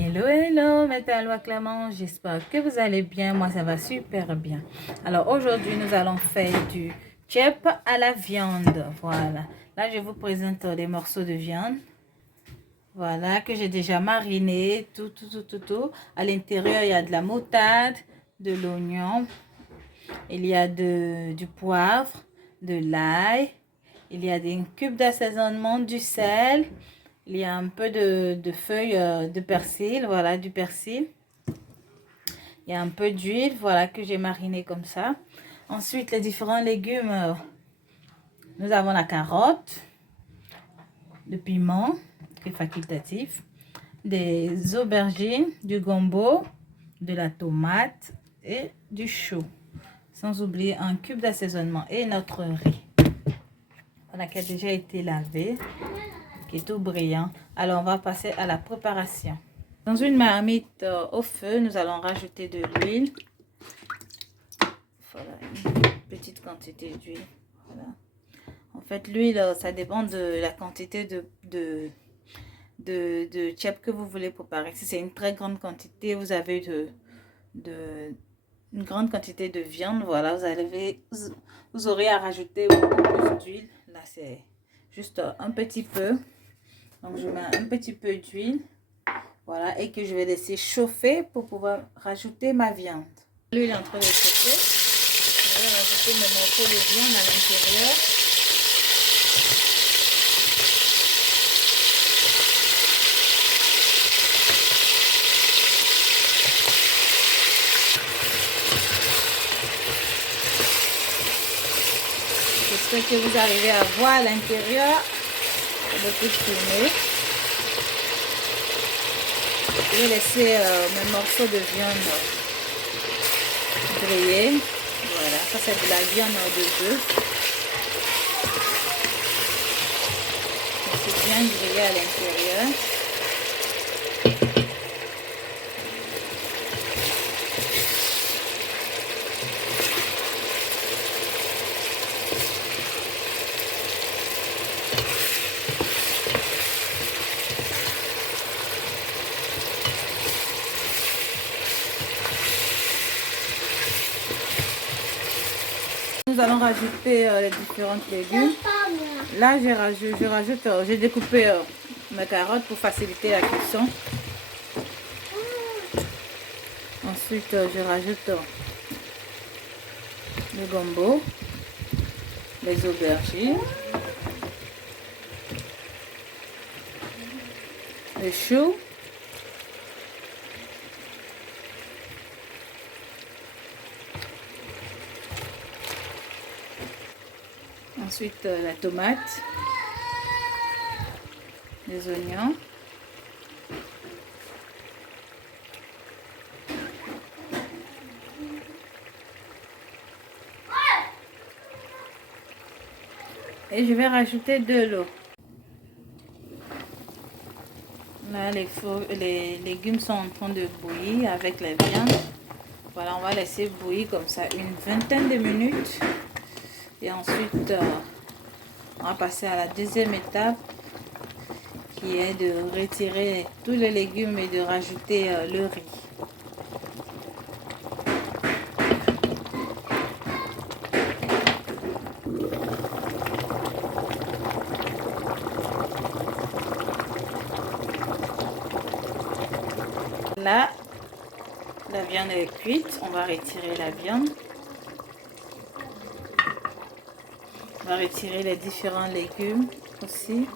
Hello, hello, Métallois Clément, j'espère que vous allez bien. Moi, ça va super bien. Alors, aujourd'hui, nous allons faire du chip à la viande. Voilà. Là, je vous présente des morceaux de viande. Voilà, que j'ai déjà mariné, tout. À l'intérieur, il y a de la moutarde, de l'oignon, il y a du poivre, de l'ail, il y a des cubes d'assaisonnement, du sel. Il y a un peu de feuilles de persil, voilà, du persil. Il y a un peu d'huile, voilà, que j'ai mariné comme ça. Ensuite, les différents légumes, nous avons la carotte, le piment, qui est facultatif, des aubergines, du gombo, de la tomate et du chou. Sans oublier un cube d'assaisonnement et notre riz. Voilà, qui a déjà été lavé, qui est tout brillant. Alors, on va passer à la préparation. Dans une marmite au feu, nous allons rajouter de l'huile. Voilà, une petite quantité d'huile. Voilà. En fait, l'huile, ça dépend de la quantité de chip que vous voulez préparer. Si c'est une très grande quantité, vous avez une grande quantité de viande. Voilà, vous aurez à rajouter beaucoup plus d'huile. Là, c'est juste un petit peu. Donc, je mets un petit peu d'huile. Voilà, et que je vais laisser chauffer pour pouvoir rajouter ma viande. L'huile est en train de chauffer. Je vais rajouter mes morceaux de viande à l'intérieur. J'espère que vous arrivez à voir à l'intérieur beaucoup de fumée. Je vais laisser mes morceaux de viande griller. Voilà, ça c'est de la viande de bœuf. C'est bien grillé à l'intérieur. Nous allons rajouter les différents légumes. Là, j'ai découpé mes carottes pour faciliter la cuisson. Ensuite, je rajoute le gombo, les aubergines, le chou, ensuite la tomate, les oignons, et je vais rajouter de l'eau. Là, les légumes sont en train de bouillir avec la viande. Voilà, on va laisser bouillir comme ça une vingtaine de minutes. Et ensuite, on va passer à la deuxième étape, qui est de retirer tous les légumes et de rajouter le riz. Là, la viande est cuite. On va retirer la viande. On va retirer les différents légumes aussi.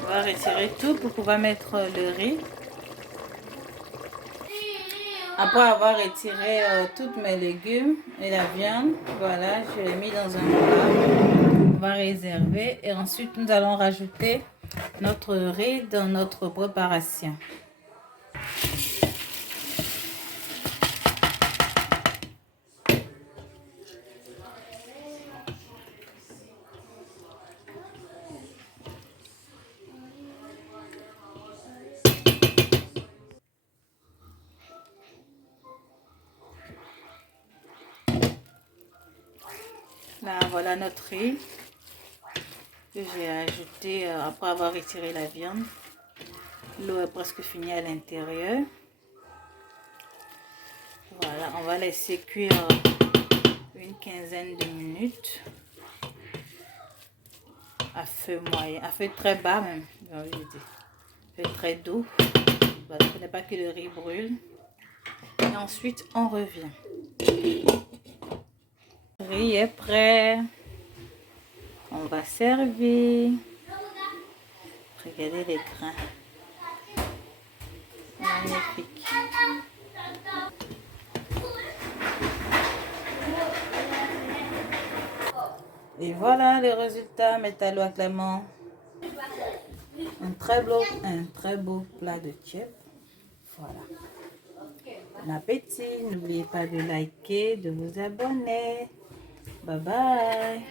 On va retirer tout pour pouvoir mettre le riz. Après avoir retiré tous mes légumes et la viande, voilà, je l'ai mis dans un plat. On va réserver et ensuite nous allons rajouter notre riz dans notre préparation. Là, voilà notre riz que j'ai ajouté après avoir retiré la viande. L'eau est presque finie à l'intérieur. Voilà, on va laisser cuire une quinzaine de minutes à feu moyen, à feu très bas même, j'ai envie de dire. Feu très doux. Voilà, il ne faut pas que le riz brûle. Et ensuite, on revient. Le riz est prêt. On va servir. Regardez les grains. Magnifique. Et voilà le résultat, métallo acclamant. Un très beau plat de tchèp. Voilà. Bon appétit. N'oubliez pas de liker, de vous abonner. Bye bye.